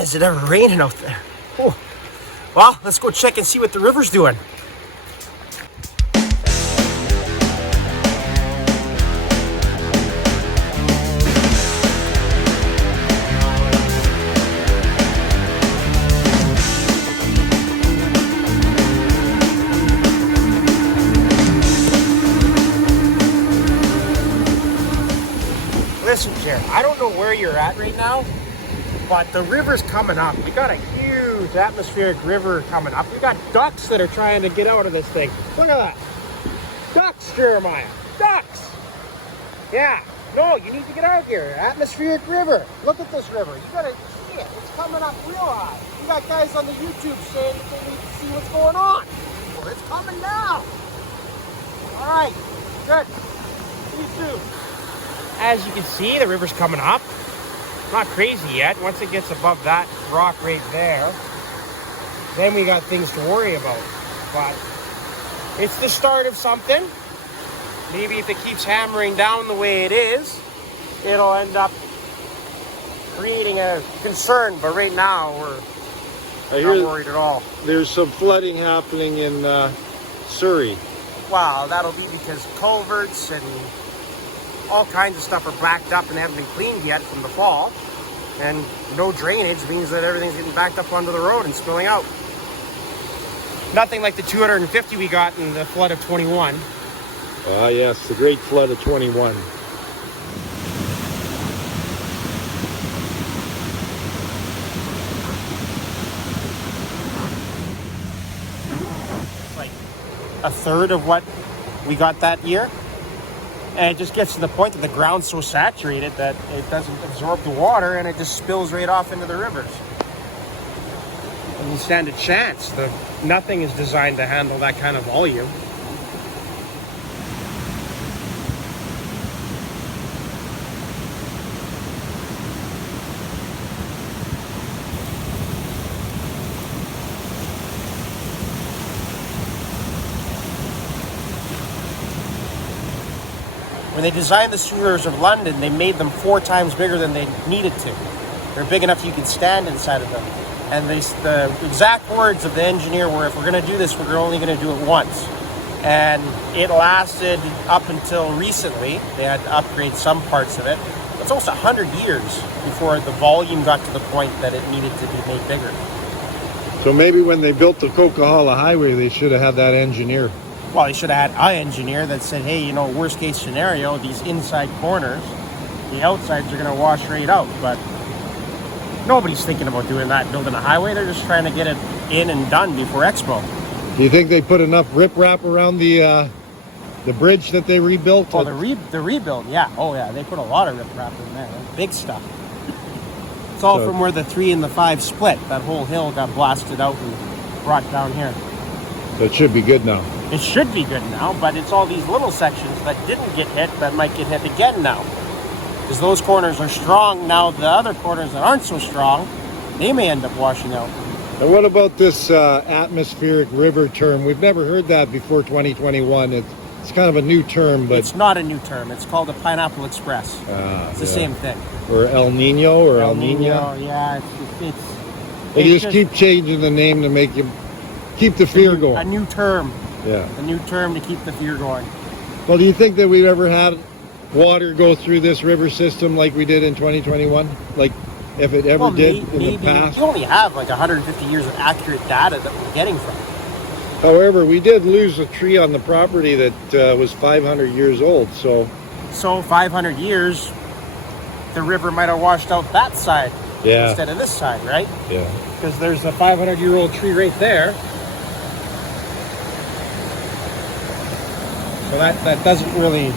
is it ever raining out there? Oh. Well, let's go check and see what the river's doing. Listen, Jared, I don't know where you're at right now, but the river's coming up. We got a huge atmospheric river coming up. We got ducks that are trying to get out of this thing. Look at that. Ducks, Jeremiah. Ducks. Yeah. No, you need to get out here. Atmospheric river. Look at this river. You gotta see it. It's coming up real high. We got guys on the YouTube saying that they need to see what's going on. Well, it's coming now. All right. Good. See you soon. As you can see, the river's coming up. Not crazy yet. Once it gets above that rock right there, then we got things to worry about. But it's the start of something. Maybe if it keeps hammering down the way it is, it'll end up creating a concern. But right now, we're not worried at all. There's some flooding happening in Surrey. Wow, that'll be because culverts and all kinds of stuff are backed up and haven't been cleaned yet from the fall. And no drainage means that everything's getting backed up onto the road and spilling out. Nothing like the 250 we got in the flood of 21. Ah, yes, the great flood of 21. It's like a third of what we got that year. And it just gets to the point that the ground's so saturated that it doesn't absorb the water and it just spills right off into the rivers. It doesn't stand a chance. Nothing is designed to handle that kind of volume. When they designed the sewers of London, they made them 4 times bigger than they needed to. They're big enough you can stand inside of them. And the exact words of the engineer were, if we're going to do this, we're only going to do it once. And it lasted up until recently. They had to upgrade some parts of it. It's almost 100 years before the volume got to the point that it needed to be made bigger. So maybe when they built the Coquihalla Highway, they should have had that engineer. Well, they should have had an engineer that said, hey, you know, worst case scenario, these inside corners, the outsides are going to wash right out. But nobody's thinking about doing that, building a highway. They're just trying to get it in and done before Expo. Do you think they put enough riprap around the bridge that they rebuilt? Oh, the rebuild, yeah. Oh, yeah, they put a lot of riprap in there. Big stuff. It's all from where the 3 and the 5 split. That whole hill got blasted out and brought down here. So it should be good now. It should be good now, but it's all these little sections that didn't get hit that might get hit again now. Because those corners are strong now. The other corners that aren't so strong, they may end up washing out. And what about this atmospheric river term? We've never heard that before 2021. It's kind of a new term, but... It's not a new term. It's called the Pineapple Express. It's the same thing. Or El Nino or El Nina. Yeah, They just keep changing the name to make you keep the fear going. A new term. Yeah. A new term to keep the fear going. Well, do you think that we've ever had water go through this river system like we did in 2021? Like, if it ever did in the past? We only have like 150 years of accurate data that we're getting from it. However, we did lose a tree on the property that was 500 years old, so 500 years, the river might have washed out that side instead of this side, right? Yeah. Because there's a 500-year-old tree right there. So that doesn't really,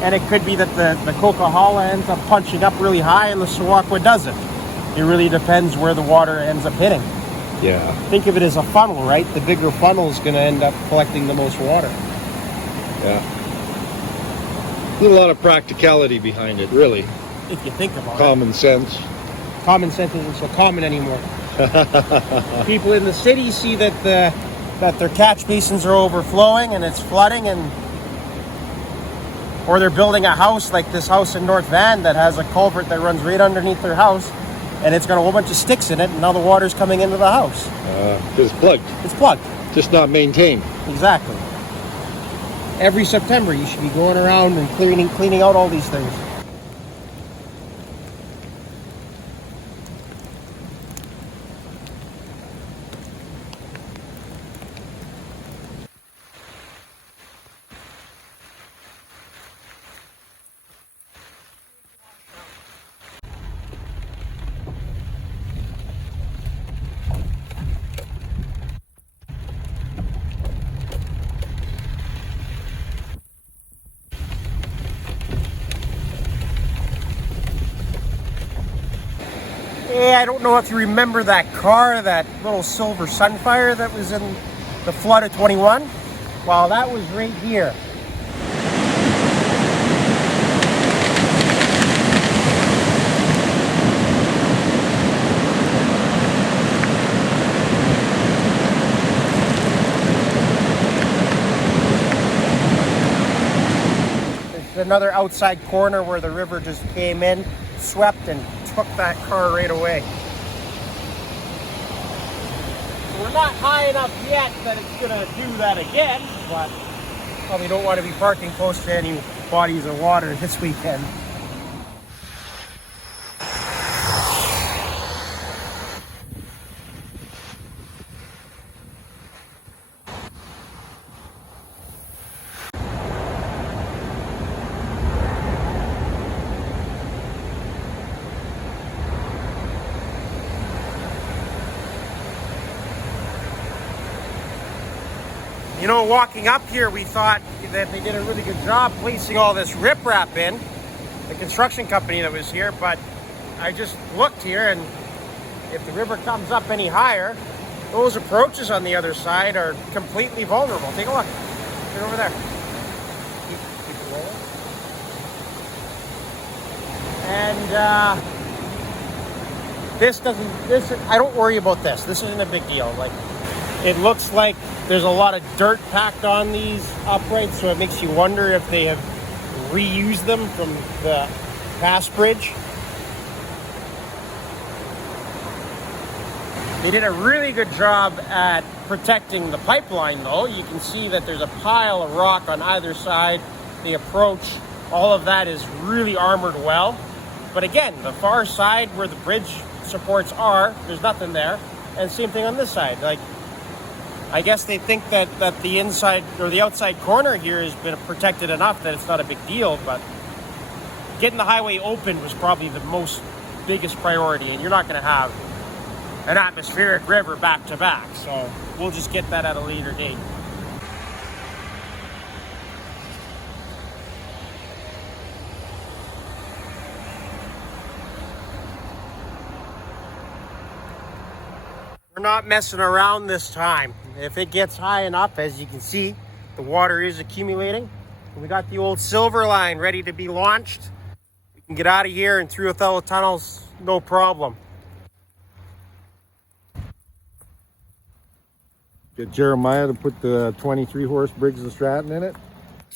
and it could be that the Coquihalla ends up punching up really high and the Sewakwa doesn't. It really depends where the water ends up hitting. Yeah. Think of it as a funnel, right? The bigger funnel is going to end up collecting the most water. Yeah. There's a lot of practicality behind it, really. If you think about it. Common sense. Common sense isn't so common anymore. People in the city see that their catch basins are overflowing and it's flooding, or they're building a house like this house in North Van that has a culvert that runs right underneath their house, and it's got a whole bunch of sticks in it, and now the water's coming into the house. It's plugged. It's plugged. Just not maintained. Exactly. Every September, you should be going around and cleaning out all these things. Yeah, I don't know if you remember that car, that little silver Sunfire that was in the flood of 21. Well, that was right here. There's another outside corner where the river just came in, swept, and took that car right away. So we're not high enough yet that it's gonna do that again, but probably don't want to be parking close to any bodies of water this weekend. You know, walking up here, we thought that they did a really good job placing all this riprap in, the construction company that was here, but I just looked here, and if the river comes up any higher, those approaches on the other side are completely vulnerable. Take a look. Get over there. Keep rolling. And I don't worry about this. This isn't a big deal. Like, it looks like there's a lot of dirt packed on these uprights, so it makes you wonder if they have reused them from the past bridge. They did a really good job at protecting the pipeline, though. You can see that there's a pile of rock on either side. The approach, all of that is really armored well. But again, the far side where the bridge supports are, there's nothing there. And same thing on this side. Like, I guess they think that the inside or the outside corner here has been protected enough that it's not a big deal, but getting the highway open was probably the biggest priority, and you're not going to have an atmospheric river back to back, so we'll just get that at a later date. We're not messing around this time. If it gets high enough, as you can see, the water is accumulating. We got the old silver line ready to be launched. We can get out of here and through Coquihalla tunnels, no problem. Get Jeremiah to put the 23 horse Briggs & Stratton in it?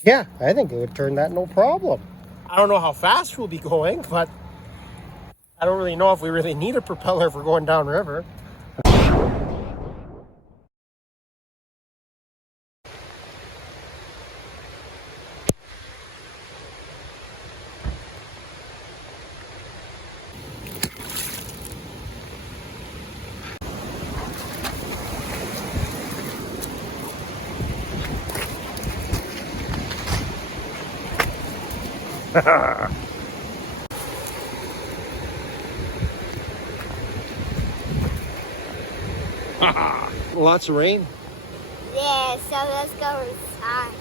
Yeah, I think it would turn that no problem. I don't know how fast we'll be going, but I don't really know if we really need a propeller if we're going downriver. Lots of rain? Yeah, so let's go inside.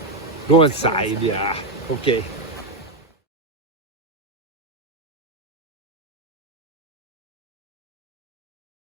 Go inside, yeah. Okay.